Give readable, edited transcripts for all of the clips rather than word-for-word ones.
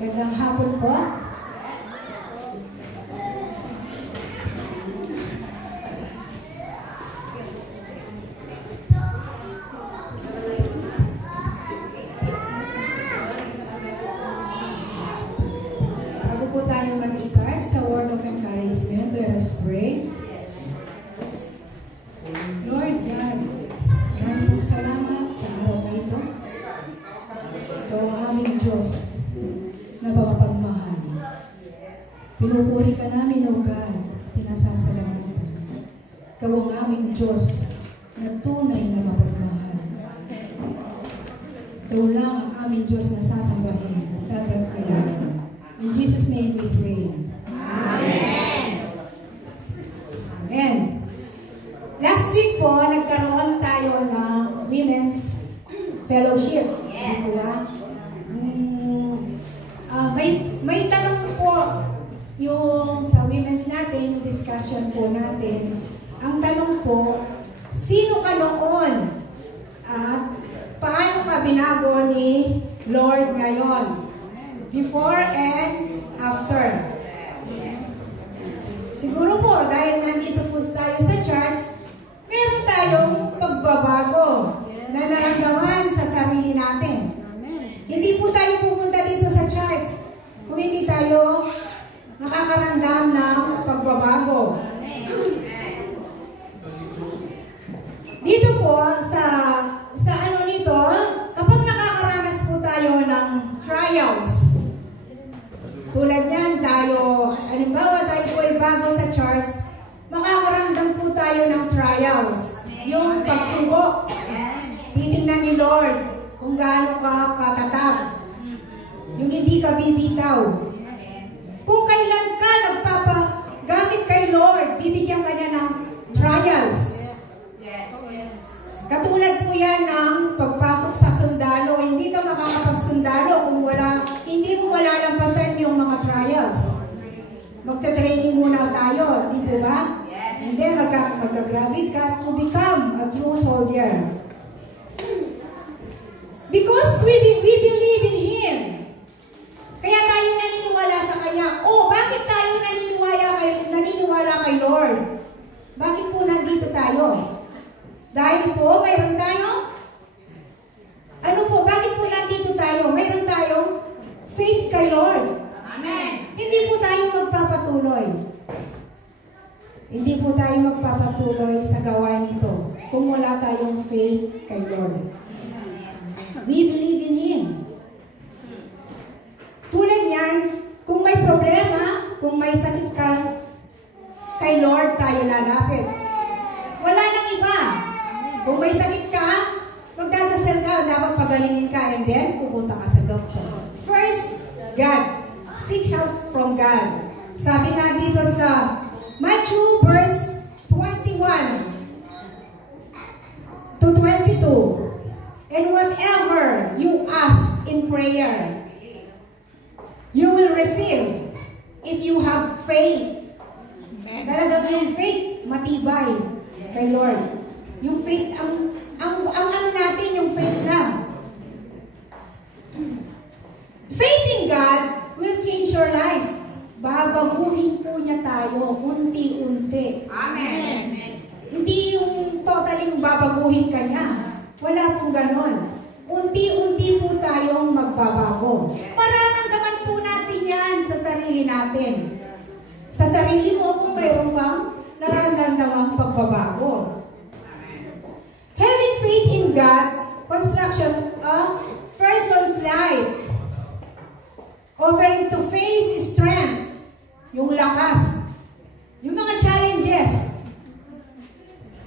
Magandang hapon po. Bago po tayo mag-start sa word of encouragement, let us pray. Lord God, maraming pong salamat sa araw na ito. Ito ang aming Diyos na mapapagmahal. Pinupuri ka namin, O God, pinasasalamatan. Ikaw ang aming Diyos na tunay na mapagmahal. Ikaw lang ang aming Diyos na sasambahin at tatagkailangan. In Jesus' name we pray. Amen. Amen. Last week po, nagkaroon tayo ng Women's Fellowship. Yes. Diba? May tanong po yung sa women's natin, yung discussion po natin. Ang tanong po, sino ka noon? At paano ka binago ni Lord ngayon? Before and after. Siguro po, dahil nandito po tayo sa church, meron tayong pagbabago na naramdaman sa sarili natin. Hindi po tayo pupunta dito sa church kung hindi tayo nakakaramdam ng pagbabago. Dito po, sa ano nito, kapag nakakaranas po tayo ng trials, tulad yan tayo, halimbawa tayo po ay bago sa church, makakaramdam po tayo ng trials. Yung pagsubok, titingnan ni Lord kung gaano ka katatag. Yung hindi ka bibitaw. Kung kailan ka nagpapagamit kay Lord, bibigyan ka niya ng trials. Katulad po yan ng pagpasok sa sundalo. Hindi ka makakapagsundalo kung hindi mo malalampasan yung mga trials. Magta-training muna tayo, di po ba? And then magka-graduate ka to become a true soldier. Because we believe in Him. Kaya tayo naniniwala sa Kanya. Bakit tayo naniniwala kay Lord? Bakit po nandito tayo? Dahil po, mayroon tayo? Ano po, bakit po nandito tayo? Mayroon tayong faith kay Lord. Amen. Hindi po tayo magpapatuloy. Hindi po tayo magpapatuloy sa gawain ito kung wala tayong faith kay Lord. We believe in Him. Tulad yan, kung may problema, kung may sakit ka, kay Lord tayo lalapit. Wala nang iba. Kung may sakit ka, magdadasal ka, dapat pagalingin ka, and then pupunta ka sa doktor. First, God. Seek help from God. Sabi nga dito sa Matthew verse 21 to 22, and whatever you ask in prayer, you will receive if you have faith. Talagang yung faith, matibay kay Lord. Yung faith, ang ano natin, yung faith lang. Faith in God will change your life. Babaguhin po niya tayo, unti-unti. Amen. Hindi yung totaling babaguhin ka niya. Wala pong ganon. Unti-unti po tayong magbabago. Mararamdaman po natin yan sa sarili natin. Sa sarili mo, kung mayroon kang nararamdamang pagbabago. Having faith in God, construction of person's life. Offering to face strength, yung lakas, yung mga challenges,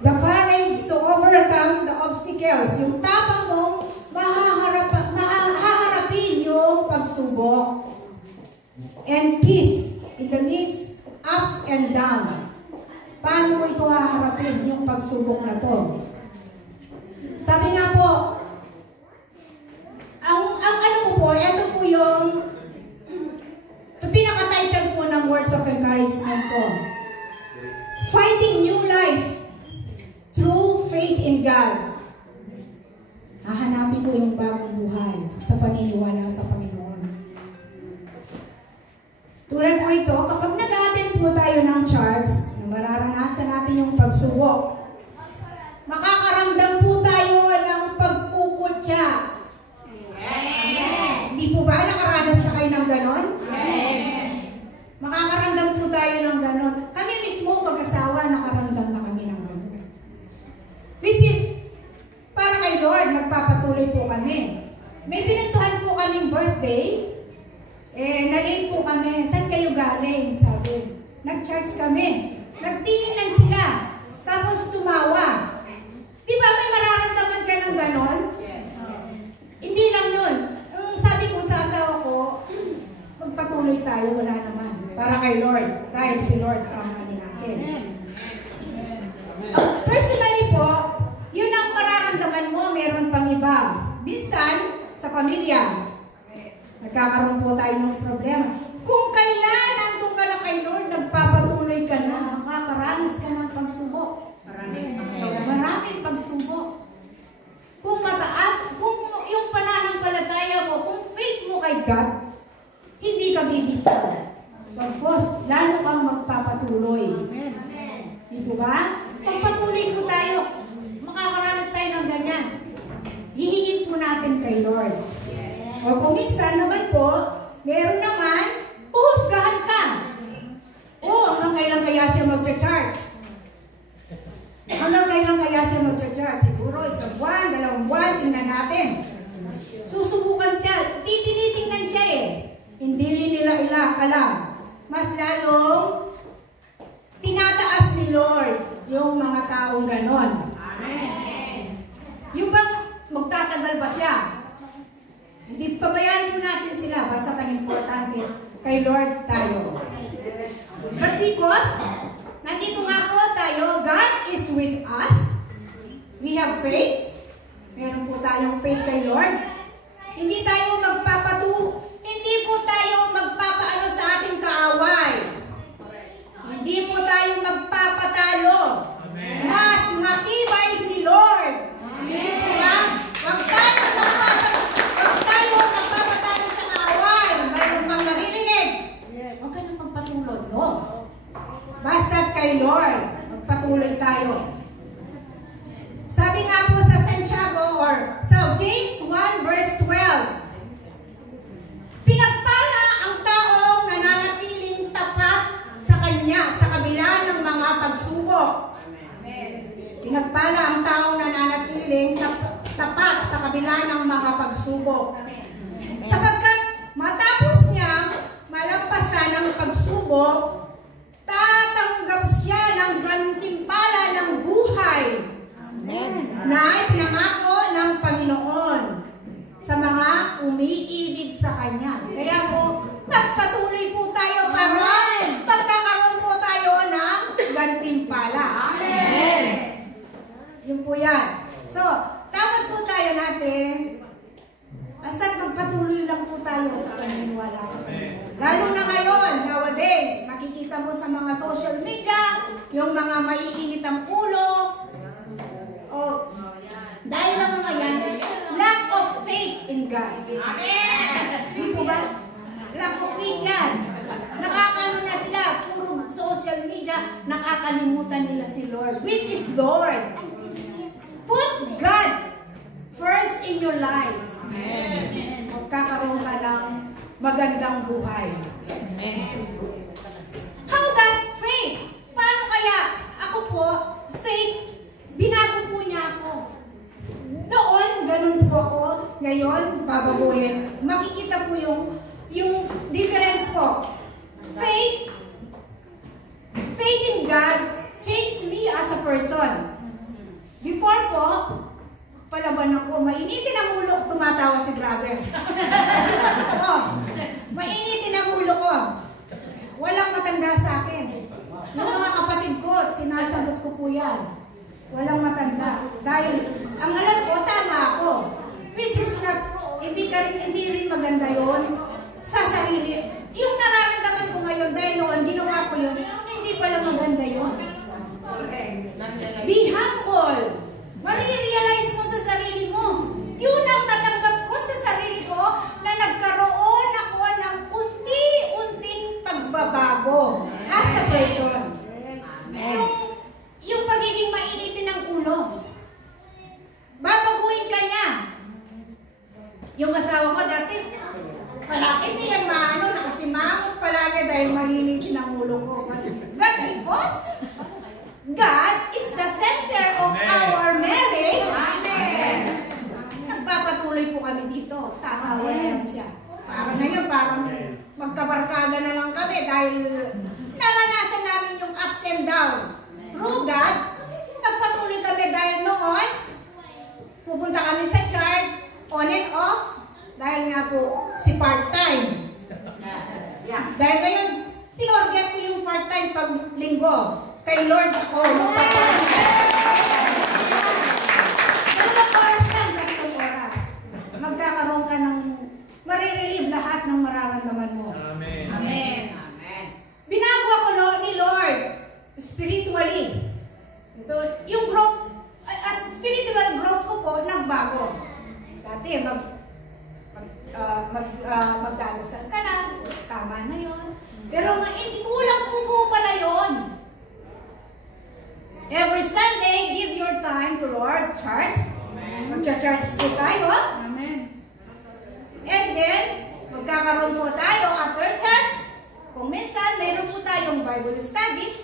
the courage to overcome the obstacles, yung tapang mong mahaharapin yung pagsubok, and peace in the midst, ups and down. Paano mo ito haharapin yung pagsubok na to? Sabi nga po, ang ano ko po, ito po yung pinaka-title po ng words of encouragement ko. Fighting new life through faith in God. Hahanapin po yung bagong buhay sa paniniwala sa Panginoon. Tulad po ito, kapag nag-attend po tayo ng church, na mararanasan natin yung pagsubok, makakaramdam po tayo ng pagkukutya. Di po ba nakaranas na kayo ng ganon? Makakaramdam po tayo ng ganon. Kami mismo mag-asawa, nakaramdam na kami ng ganon. Which is, para kay Lord, magpapatuloy po kami. May pinuntuhan po kaming birthday, na-late po kami. Saan kayo galing? Sabi. Nag-church kami. Nagtingin sila. Tapos tumawa. Di ba may mararamdaman ka ng ganon? Hindi lang yun. Sabi ko sa asawa ko, magpatuloy tayo, wala naman. Para kay Lord. Dahil si Lord ang ano natin. Personally po, yun ang mararamdaman mo, meron pang iba. Minsan, sa pamilya, nagkakaroon po tayo ng problema. Kung kailan nandun ka na kay Lord, nagpapatuloy ka na, makakaranas ka ng pagsubok. Maraming pagsubok. Kung mataas, kung yung pananampalataya mo, kung faith mo kay God, hindi ka bibitaw. Bagkos, lalo kang magpapatuloy. Di po ba? Pagpatuloy po tayo, makakaranas tayo ng ganyan. Hihingin po natin kay Lord. O kung minsan naman po, meron naman, uhusgahan ka. Hanggang kailan kaya siya mag-charge? Hanggang kailan kaya siya mag-charge? Siguro isang buwan, 2 buwan, tingnan natin. Susubukan siya, tinitingnan siya eh. Hindi rin nila alam. Mas lalong tinataas ni Lord yung mga taong ganon. Amen. Yung bang magtatagal ba siya? Hindi, pabayaan po natin sila. Basta ang importante, kay Lord tayo. But because, nandito nga po tayo, God is with us. We have faith. Meron po tayong faith kay Lord. Hindi tayo hindi po tayo magpapaano sa ating kaaway. Hindi po tayo magpapatalo. Mas matibay si Lord. Hindi po ba? Huwag tayo magpapatalo sa kaaway. Mayroon kang maririnig. Huwag ka nang magpatulog, no? Basta kay Lord, magpatuloy tayo. Sabi nga po sa Santiago or sa James 1 verse 12, pinagpala ang taong nananatiling tapat sa Kanya sa kabila ng mga pagsubok. Pinagpala ang taong nananatiling tapat sa kabila ng mga pagsubok. Sapagkat matapos niya malampasan ang pagsubok, tatanggap siya ng gantimpala ng buhay na ipinangako ng Panginoon sa mga umiibig sa Kanya. Kaya po, magpatuloy po tayo para magkakaroon po tayo ng gantimpala. Amen. Yun po yan. So, dapat po tayo natin, basta magpatuloy lang po tayo sa paniniwala sa Panginoon. Lalo na ngayon, nowadays, makikita mo sa mga social media, yung mga maiinit ang ulo, dahil lang mga yan, lack of faith in God. Amen! Di po ba? Lack of faith yan. Nakakaano na sila, puro social media, nakakalimutan nila si Lord. Which is Lord. Put God first in your lives. Amen. Magkakaroon ka ng magandang buhay. Amen. How does faith? Paano kaya? Ako po, faith, binago po niya ako. Noon, ganun po ako. Ngayon, babaguhin. Makikita po yung difference po. Faith in God changed me as a person. Before po, palaban ako, mainitin ang ulo, tumatawa si brother. Kasi ako, mainitin ang ulo ko. Walang matanda sa akin. Yung mga kapatid ko, sinasagot ko po yan. Walang matanda. Dahil, ang alam ko, tama ako. Which is not, hindi rin maganda yon sa sarili. Yung nararamdaman ko ngayon, dahil noon, ginawa ko yun, hindi pala maganda yon. Be humble. Marirealize mo sa sarili mo. Yun ang natanggap ko sa sarili ko na nagkaroon ako ng unti-unting pag dahil mahinit ang ulo ko. But because God is the center of our marriage, nagpapatuloy po kami dito. Tatawa na lang siya. Parang ngayon, parang magkabarkada na lang kami dahil naranasan namin yung ups and down. Through God, nagpatuloy kami dahil noon, pupunta kami sa church, on and off, dahil nga po si part-time. Dahil ngayon, tinorget ko yung part-time pag linggo. Kay Lord ako, dalawang oras lang, dalawang oras. Magkakaroon ka ng, marirelieve lahat ng mararamdaman mo. Amen. Amen. Binago ako ni Lord, spiritually. Ito, yung growth, as spiritual growth ko po, nagbago. Dati, magdadasal ka lang, tama na yon. Pero hindi kulang po pala yon. Every Sunday, give your time to Lord, church. Magcha-church po tayo. Amen. And then, magkakaroon po tayo after church. Kung minsan, mayroon po tayong Bible study.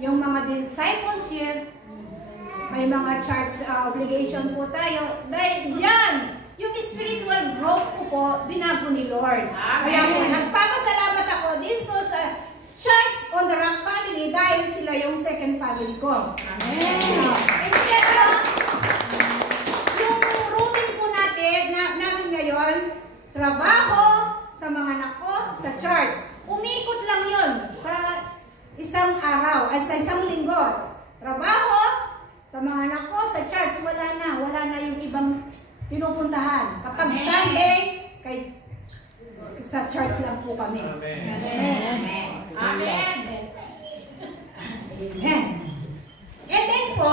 Yung mga discipleship, may mga church obligation po tayo. Dahil yan, yung spiritual growth ko po, binago ni Lord. Kaya po, nagpapasalamat ako dito sa Church on the Rock family dahil sila yung second family ko. Amen. Instead of yung routine po namin ngayon, trabaho sa mga anak ko, sa church. Umikot lang yun sa isang araw, ay sa isang linggo. Trabaho sa mga anak ko, sa church, wala na yung ibang pinupuntahan. Kapag Amen. Sunday, sa church lang po kami. Amen. Amen. Amen. Amen. And then po,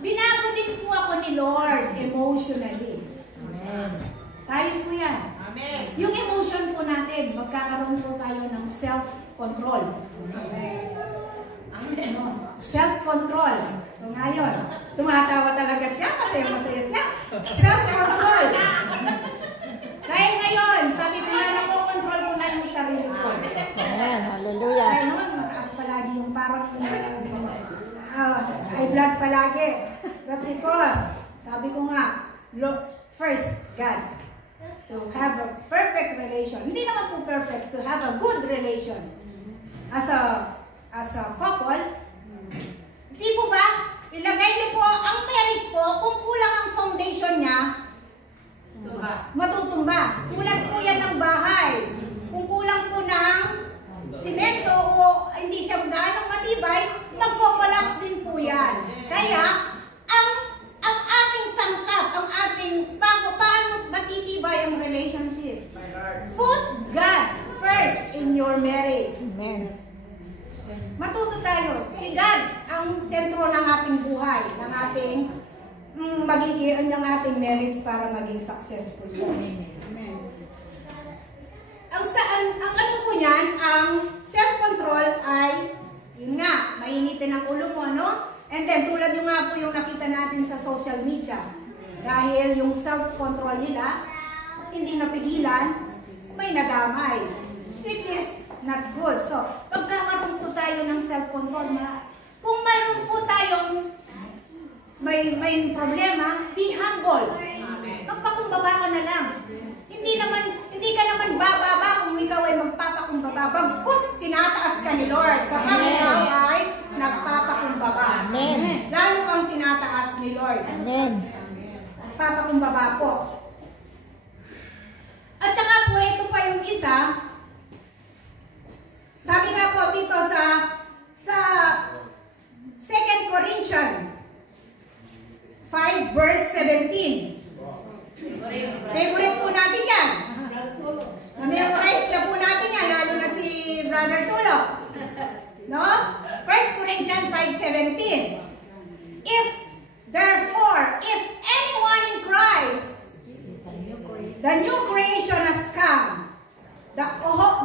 binago din po ako ni Lord emotionally. Amen. Tayo po yan. Amen. Yung emotion po natin, magkakaroon po tayo ng self-control. Amen. Amen. Self-control. So ngayon, tumatawa talaga siya kasi masaya siya. Self-control. Dahil ngayon, sabi ko na nakokontrol ko na yung sarili ko. Amen. Hallelujah. Dahil noon, mataas palagi yung parang high blood palagi. But because, sabi ko nga, first, God, to have a perfect relation. Hindi naman po perfect, to have a good relation. As a couple, hindi po ba, ilagay niyo po, ang marriage po, kung kulang ang foundation niya, matutumba. Tulad po yan ng bahay. Kung kulang po ng simento o hindi siya gaanong matibay, magko-collapse din po yan. Kaya, ang ating sangkap, ang ating, paano matitibay ang relationship? Put God first in your marriage. Amen. Matuto tayo. Si God ang sentro ng ating buhay, ng ating magiging ng ating marriage para maging successful po. Amen. Ang ano po niyan, ang self-control ay, yun nga, mainitin ang ulo mo, no? And then, tulad yung nga po yung nakita natin sa social media. Dahil yung self-control nila, hindi napigilan, may nadamay. Which is not good. So, pagkakaroon po tayo ng self-control, kung mayroon po tayong may problema, be humble. Magpakumbaba ka na lang. Hindi ka naman bababa kung ikaw ay magpapakumbaba. Bagkus, tinataas ka ni Lord kapag ikaw ay nagpapakumbaba. Amen. Lalo kang tinataas ni Lord. Amen. Nagpapakumbaba po. At saka po, ito pa yung isa. Sabi nga po dito sa 2 Corinthians 5 verse 17. Favorite po natin yan. Na-memorize na po natin yan, lalo na si Brother Tulo. No? 1 Corinthians 5:17. Therefore, if anyone in Christ, the new creation has come. The old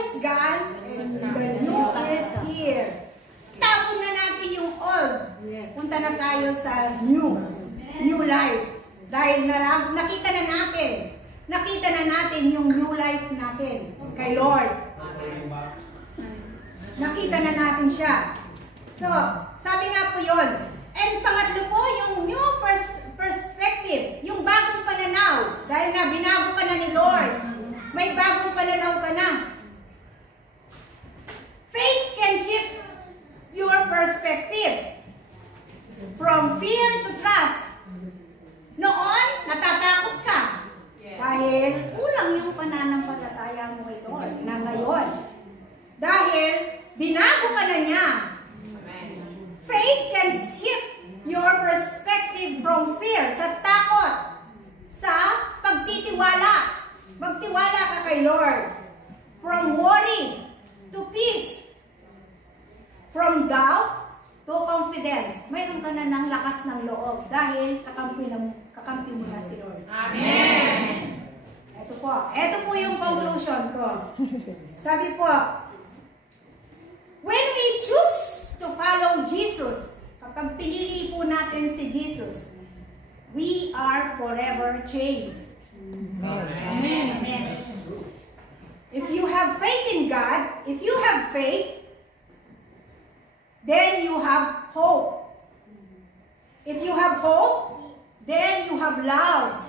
is gone and the new is here. Tapon na natin yung old. Punta na tayo sa new life. Dahil nakita na natin yung new life natin kay Lord. Nakita na natin siya. So, sabi nga po yun. And pangatlo po, yung new perspective, yung bagong pananaw. Dahil nga, binago ka na ni Lord. May bagong pananaw ka na. Faith can shift your perspective from fear to trust. Noon, natatakot ka. Dahil kulang yung pananampalataya mo kay Lord na ngayon. Dahil binago ka na niya. Faith can shift your perspective from fear, sa takot, sa pagtitiwala. Magtiwala ka kay Lord. From worry to peace. From doubt to confidence. Mayroon ka na ng lakas ng loob dahil kakampi mo na si Lord. Amen! Ito po yung conclusion ko. Sabi po, when we choose to follow Jesus, kapag pinili po natin si Jesus, we are forever changed. Amen. Amen. If you have faith in God, if you have faith, then you have hope. If you have hope, then you have love.